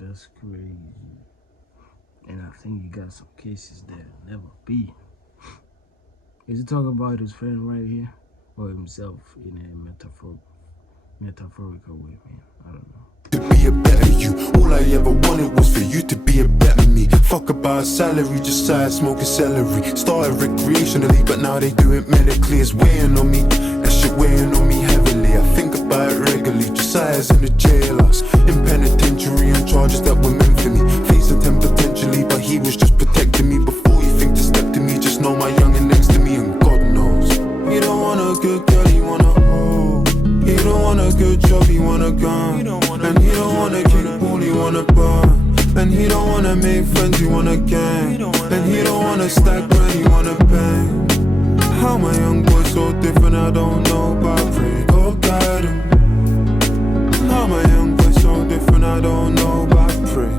that's crazy. And I think you got some cases that'll never be. Is he talking about his friend right here? Or himself in a metaphorical way, man? I don't know. to be a better you. All I ever wanted was for you to be a better me. Fuck about salary, just started smoking celery. Started recreationally, but now they do it medically. It's weighing on me, that shit weighing on me heavily. I think about it regularly. Josiah's in the jailhouse, in penitentiary on charges that were meant for me. Facing him potentially, but he was just protecting me. Before you think to step to me, just know my youngin' next to me, and God knows he don't want a good girl, he want a hoe. He don't want a good job, he want a gun. And he don't wanna kick ball, he wanna bar. And he don't wanna make friends, he wanna gang. And he don't wanna stack rent, he wanna bang. How my young boy so different, I don't know, but I pray God guide him. How my young boy so different, I don't know, but I pray.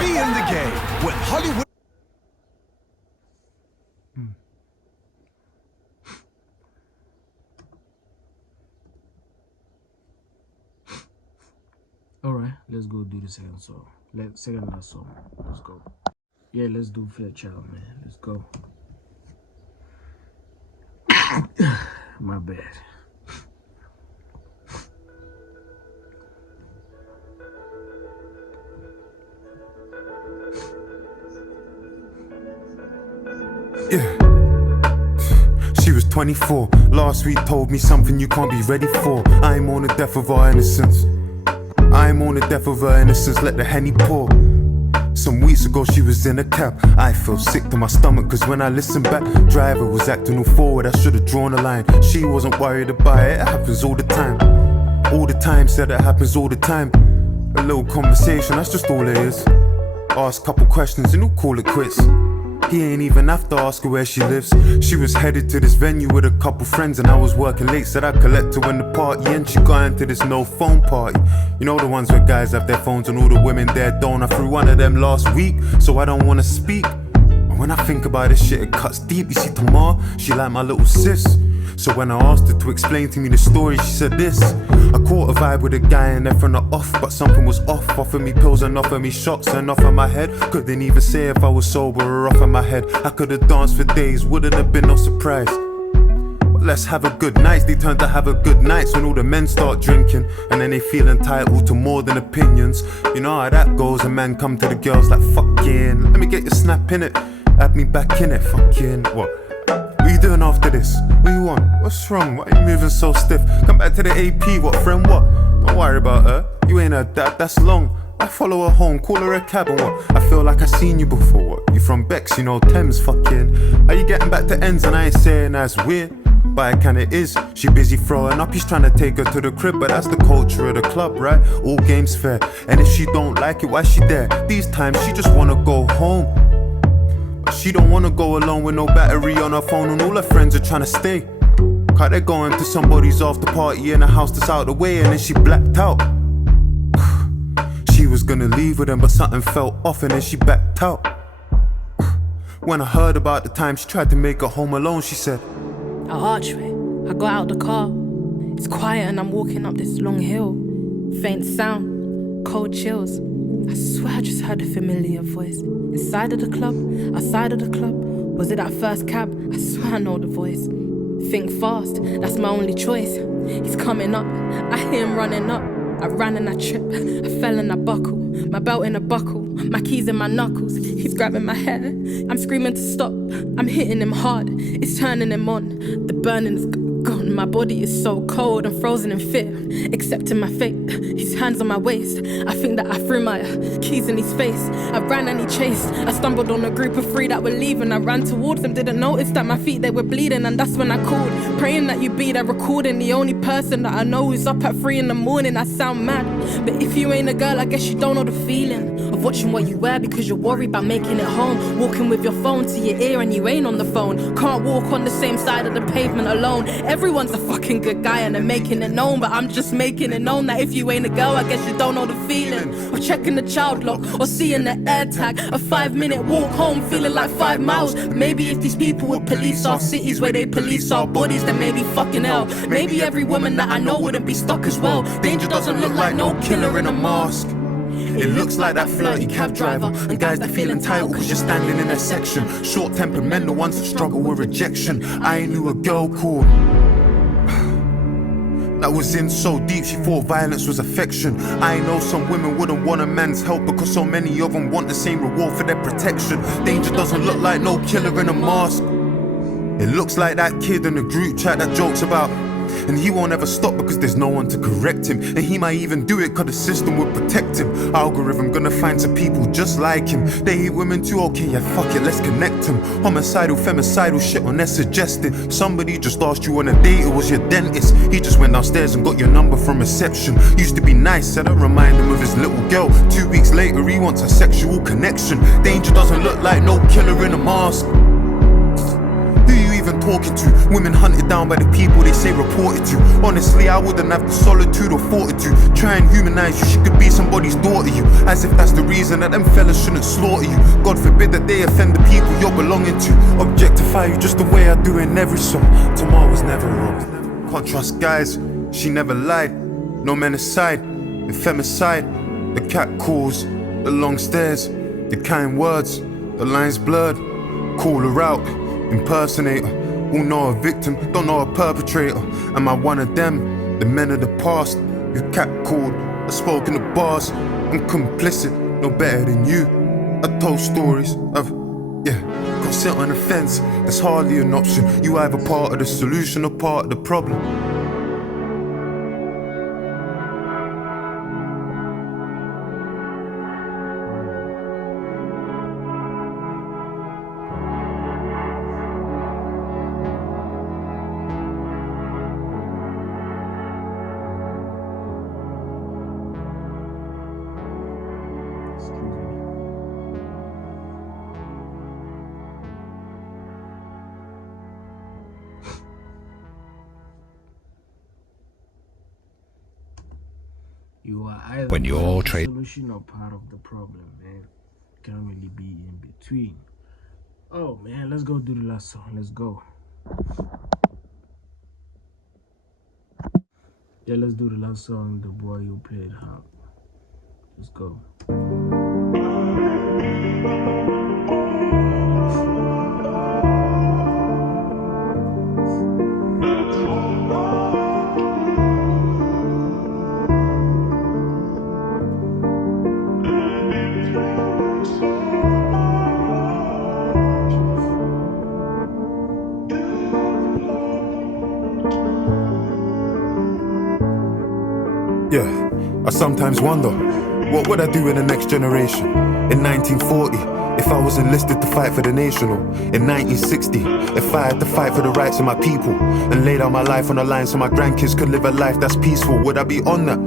Be in the game with Hollywood. Alright, let's go do the second song. Second last song. Let's go. Yeah, let's do Fairchild, man. Let's go. My bad. Yeah. She was 24. Last week told me something you can't be ready for. I'm on the death of our innocence. I'm on the death of her innocence. Let the Henny pour. Some weeks ago she was in a cab. I felt sick to my stomach, cause when I listened back, driver was acting all forward. I should've drawn a line. She wasn't worried about it. It happens all the time. All the time, said it happens all the time. A little conversation, that's just all it is. Ask a couple questions and we'll call it quits. He ain't even have to ask her where she lives. She was headed to this venue with a couple friends, and I was working late, said I'd collect her when the party ends. She got into this no phone party. You know the ones where guys have their phones and all the women there don't. I threw one of them last week, so I don't wanna speak. And when I think about this shit, it cuts deep. You see, Tamar, she like my little sis. So when I asked her to explain to me the story, she said this. I caught a vibe with a guy and they're from the off, but something was off. Offered me pills and offered me shots and off of my head. Couldn't even say if I was sober or off of my head. I could've danced for days, wouldn't have been no surprise. But let's have a good night. They turn to have a good night when all the men start drinking, and then they feel entitled to more than opinions. You know how that goes, a man come to the girls like, fucking, let me get your snap in it. Add me back in it, fucking, what? What you doing after this? What you want? What's wrong? Why you moving so stiff? Come back to the AP, what friend, what? Don't worry about her, you ain't her dad, that's long. I follow her home, call her a cab and what? I feel like I seen you before, what? You from Bex, you know Thames, fucking. Are you getting back to ends and I ain't saying that's weird? But it kinda is, she busy throwing up, he's trying to take her to the crib. But that's the culture of the club, right? All games fair, and if she don't like it, why she there? These times she just wanna go home. She don't wanna go alone with no battery on her phone, and all her friends are tryna stay. Cause they're going to somebody's after party in a house that's out the way, and then she blacked out. She was gonna leave with him, but something felt off and then she backed out. When I heard about the time she tried to make her home alone, she said, At Archway, I got out the car. It's quiet and I'm walking up this long hill. Faint sound, cold chills. I swear I just heard a familiar voice. Inside of the club, outside of the club. Was it that first cab? I swear I know the voice. Think fast, that's my only choice. He's coming up, I hear him running up. I ran and I tripped, I fell and I buckle. My belt in a buckle, my keys in my knuckles. He's grabbing my hair, I'm screaming to stop. I'm hitting him hard, it's turning him on. The burning is gone, my body is so cold. I'm frozen in fear, accepting my fate. His hands on my waist, I think that I threw my keys in his face. I ran and he chased, I stumbled on a group of three that were leaving. I ran towards them, didn't notice that my feet, they were bleeding. And that's when I called, praying that you be there recording. The only person that I know who's up at 3 in the morning. I sound mad, but if you ain't a girl, I guess you don't know the feeling of watching what you wear because you're worried about making it home. Walking with your phone to your ear and you ain't on the phone. Can't walk on the same side of the pavement alone. Everyone's a fucking good guy and they're making it known, but I'm just making it known that if you ain't a girl, I guess you don't know the feeling of checking the child lock or seeing the air tag. A 5-minute walk home feeling like 5 miles. Maybe if these people would police our cities where they police our bodies, then maybe fucking hell, maybe every woman that I know wouldn't be stuck as well. Danger doesn't look like no killer in a mask. It looks like that flirty cab driver and guys that feel entitled cause you're standing in their section. Short-tempered men, the ones that struggle with rejection. I knew a girl called that was in so deep she thought violence was affection. I know some women wouldn't want a man's help because so many of them want the same reward for their protection. Danger doesn't look like no killer in a mask. It looks like that kid in the group chat that jokes about, and he won't ever stop because there's no one to correct him. And he might even do it cause the system would protect him. Algorithm gonna find some people just like him. They hate women too, okay, yeah, fuck it, let's connect him. Homicidal, femicidal shit on their suggesting. Somebody just asked you on a date, it was your dentist. He just went downstairs and got your number from reception. Used to be nice, said I remind him of his little girl. 2 weeks later he wants a sexual connection. Danger doesn't look like no killer in a mask. Even talking to women hunted down by the people they say reported to. Honestly, I wouldn't have the solitude or fortitude. Try and humanize you, she could be somebody's daughter you, as if that's the reason that them fellas shouldn't slaughter you. God forbid that they offend the people you're belonging to. Objectify you just the way I do in every song. Tomorrow was never wrong. Can't trust guys, she never lied. No men aside, the femicide, the cat calls, the long stares, the kind words, the lines blurred. Call her out, impersonator, who know a victim, don't know a perpetrator. Am I one of them, the men of the past? You catcalled, I spoke in the bars. I'm complicit, no better than you. I told stories of, got sit on the fence. That's hardly an option. You either part of the solution or part of the problem. You are either When you're part of the tra- solution or part of the problem, man. Can't really be in between. Oh man, let's go do the last song. Let's go. Yeah, let's do the last song. The boy who played Harp. Let's go. Yeah, I sometimes wonder, what would I do in the next generation? In 1940, if I was enlisted to fight for the nation, or in 1960, if I had to fight for the rights of my people and lay down my life on the line so my grandkids could live a life that's peaceful, would I be on that?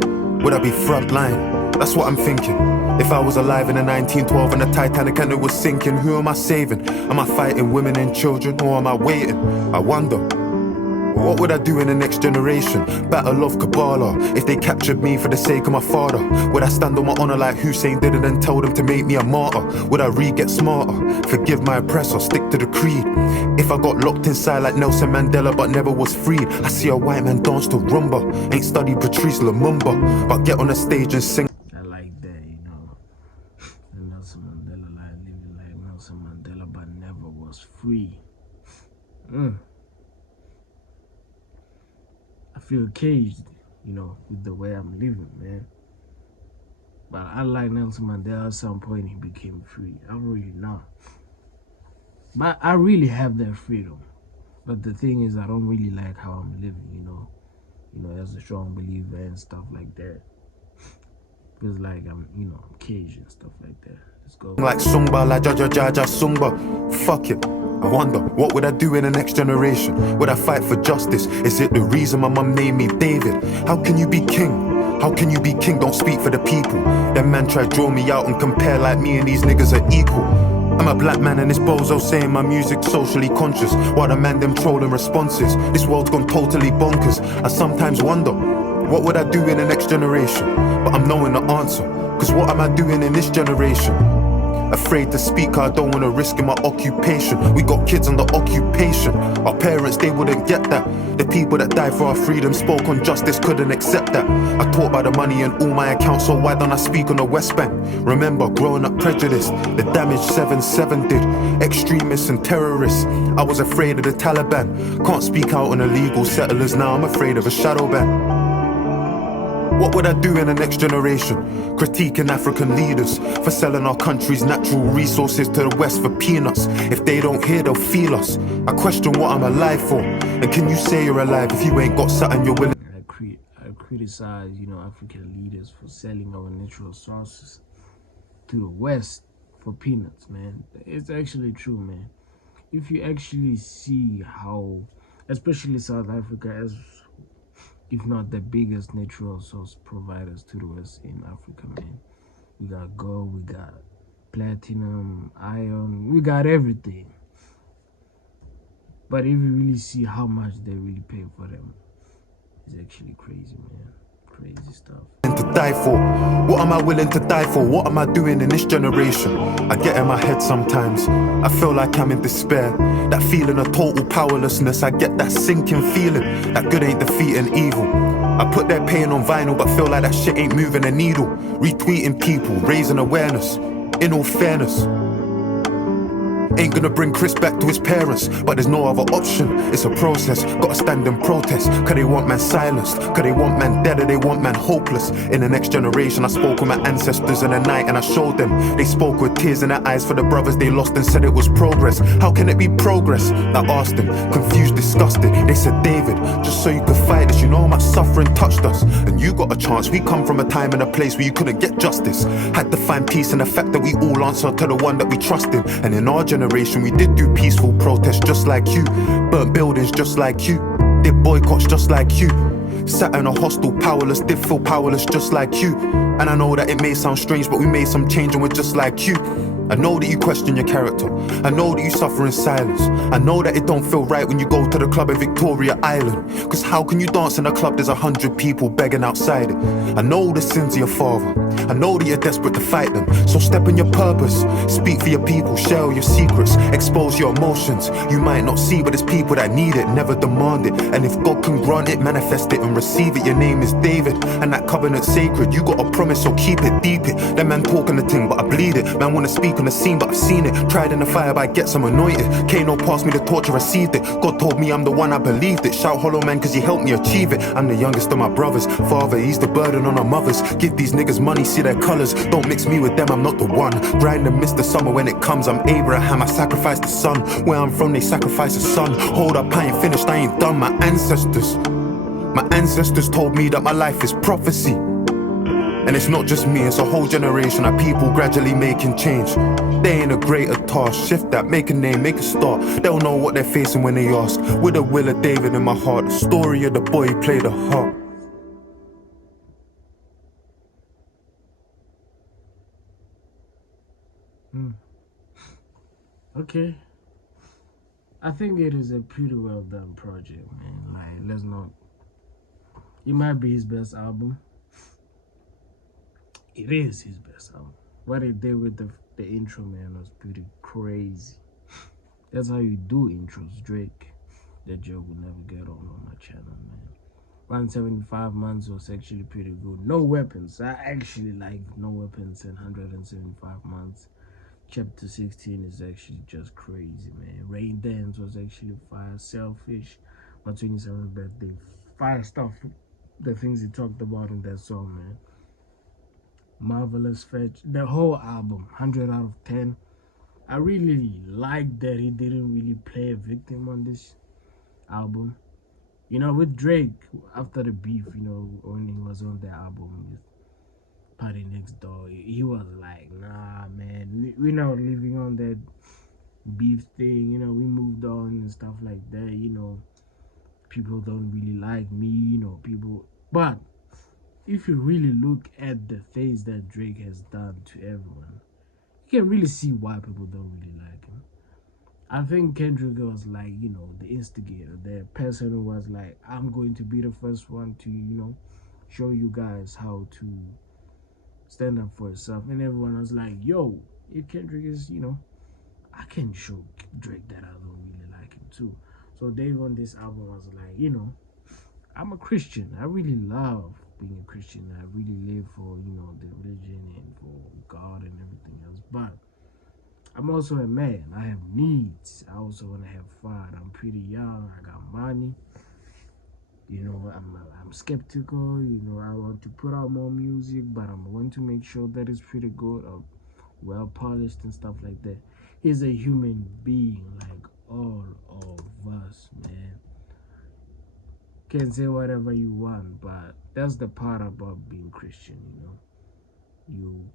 Would I be front line? That's what I'm thinking. If I was alive in the 1912 and the Titanic and it was sinking, who am I saving? Am I fighting women and children, or am I waiting? I wonder. What would I do in the next generation? Battle of Kabbalah. If they captured me for the sake of my father, would I stand on my honor like Hussein did and tell them to make me a martyr? Would I get smarter? Forgive my oppressor, stick to the creed. If I got locked inside like Nelson Mandela but never was freed, I see a white man dance to rumba. Ain't studied Patrice Lumumba, but get on the stage and sing. I like that, you know. And Nelson Mandela living like Nelson Mandela but never was free. I feel caged, you know, with the way I'm living, man. But unlike Nelson Mandela, at some point he became free. I'm really not. But I really have that freedom. But the thing is, I don't really like how I'm living, you know. You know, as a strong believer and stuff like that. Feels like I'm, you know, I'm caged and stuff like that. Let's go. Like Sungba, like Jaja Sungba. Fuck it. I wonder, what would I do in the next generation? Would I fight for justice? Is it the reason my mum named me David? How can you be king? How can you be king? Don't speak for the people. Them man try draw me out and compare like me and these niggas are equal. I'm a black man and this bozo saying my music's socially conscious, while the man them trolling responses. This world's gone totally bonkers. I sometimes wonder, what would I do in the next generation? But I'm knowing the answer, cause what am I doing in this generation? Afraid to speak, I don't wanna risk in my occupation. We got kids under occupation. Our parents, they wouldn't get that. The people that died for our freedom spoke on justice, couldn't accept that. I taught by the money in all my accounts, so why don't I speak on the West Bank? Remember, growing up prejudiced, the damage 7/7 did. Extremists and terrorists, I was afraid of the Taliban. Can't speak out on illegal settlers, now I'm afraid of a shadow ban. What would I do in the next generation? Critiquing African leaders for selling our country's natural resources to the West for peanuts. If they don't hear, they'll feel us. I question what I'm alive for. And can you say you're alive if you ain't got something you're willing? I criticize, you know, African leaders for selling our natural resources to the West for peanuts, man. It's actually true, man. If you actually see how, especially South Africa, as if not the biggest natural resource providers to the West in Africa, man. We got gold, we got platinum, iron, we got everything. But if you really see how much they really pay for them, it's actually crazy, man. Crazy stuff. To die for? What am I willing to die for? What am I doing in this generation? I get in my head sometimes. I feel like I'm in despair. That feeling of total powerlessness. I get that sinking feeling that good ain't defeating evil. I put their pain on vinyl, but feel like that shit ain't moving a needle. Retweeting people, raising awareness. In all fairness, ain't gonna bring Chris back to his parents, but there's no other option. It's a process, gotta stand and protest. Cause they want man silenced, cause they want man dead, or they want man hopeless. In the next generation, I spoke with my ancestors in the night and I showed them. They spoke with tears in their eyes for the brothers they lost and said it was progress. How can it be progress? I asked them, confused, disgusted. They said, David, just so you could fight this, you know how much suffering touched us. And you got a chance, we come from a time and a place where you couldn't get justice. Had to find peace in the fact that we all answer to the one that we trust in. And in our generation, we did do peaceful protests just like you. Burnt buildings just like you. Did boycotts just like you. Sat in a hostel powerless, did feel powerless just like you. And I know that it may sound strange, but we made some change and we're just like you. I know that you question your character. I know that you suffer in silence. I know that it don't feel right when you go to the club in Victoria Island. Cause how can you dance in a club there's 100 people begging outside it? I know the sins of your father. I know that you're desperate to fight them. So step in your purpose. Speak for your people, share your secrets, expose your emotions. You might not see, but there's people that need it, never demand it. And if God can grant it, manifest it and receive it. Your name is David, and that covenant's sacred. You got a promise, so keep it, deep it. That man talking the thing, but I bleed it. Man wanna speak on the scene, but I've seen it. Tried in the fire, but I get some anointed. Kano passed me the torch, I received it. God told me I'm the one, I believed it. Shout hollow man, cause he helped me achieve it. I'm the youngest of my brothers. Father, he's the burden on our mothers. Give these niggas money, see their colors. Don't mix me with them, I'm not the one. Grind and miss the summer when it comes. I'm Abraham, I sacrifice the son. Where I'm from, they sacrifice a son. Hold up, I ain't finished, I ain't done. My ancestors told me that my life is prophecy. And it's not just me, it's a whole generation of people gradually making change. They ain't a greater task, shift that, make a name, make a start. They'll know what they're facing when they ask. With the will of David in my heart, the story of the boy who played the harp. Okay. I think it is a pretty well done project, man. Like, let's not. It might be his best album. It is his best album. What he did with the intro, man, was pretty crazy. That's how you do intros, Drake. That joke will never get on my channel, man. 175 months was actually pretty good. No weapons. I actually like No Weapons and 175 months. Chapter 16 is actually just crazy, man. Rain Dance was actually fire. Selfish. My 27th birthday, fire stuff. the things he talked about in that song, man. Marvelous Fetch. The whole album, 100 out of 10. I really like that he didn't really play a victim on this album. You know, with Drake, after the beef, you know, when he was on the album with Party Next Door, he was like, nah, man, we're not living on that beef thing, you know, we moved on and stuff like that, you know, people don't really like me, you know, people. But if you really look at the things that Drake has done to everyone, you can really see why people don't really like him. I think Kendrick was like, you know, the instigator, the person who was like, I'm going to be the first one to, you know, show you guys how to stand up for yourself. And everyone was like, yo, if Kendrick is, you know, I can show Drake that I don't really like him too. So Dave on this album was like, you know, I'm a Christian. I really love being a Christian. I really live for, you know, the religion and for God and everything else. But I'm also a man. I have needs. I also want to have fun. I'm pretty young. I got money. You know, I'm skeptical. You know, I want to put out more music, but I'm going to make sure that it's pretty good or well polished and stuff like that. He's a human being like all of us, man. Can say whatever you want, but that's the part about being Christian, you know. You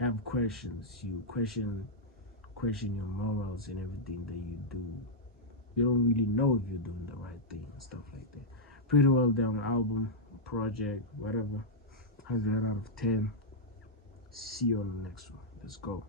have questions. You question your morals and everything that you do. You don't really know if you're doing the right thing and stuff like that. Pretty well done album, project, whatever. 100 out of 10. See you on the next one. Let's go.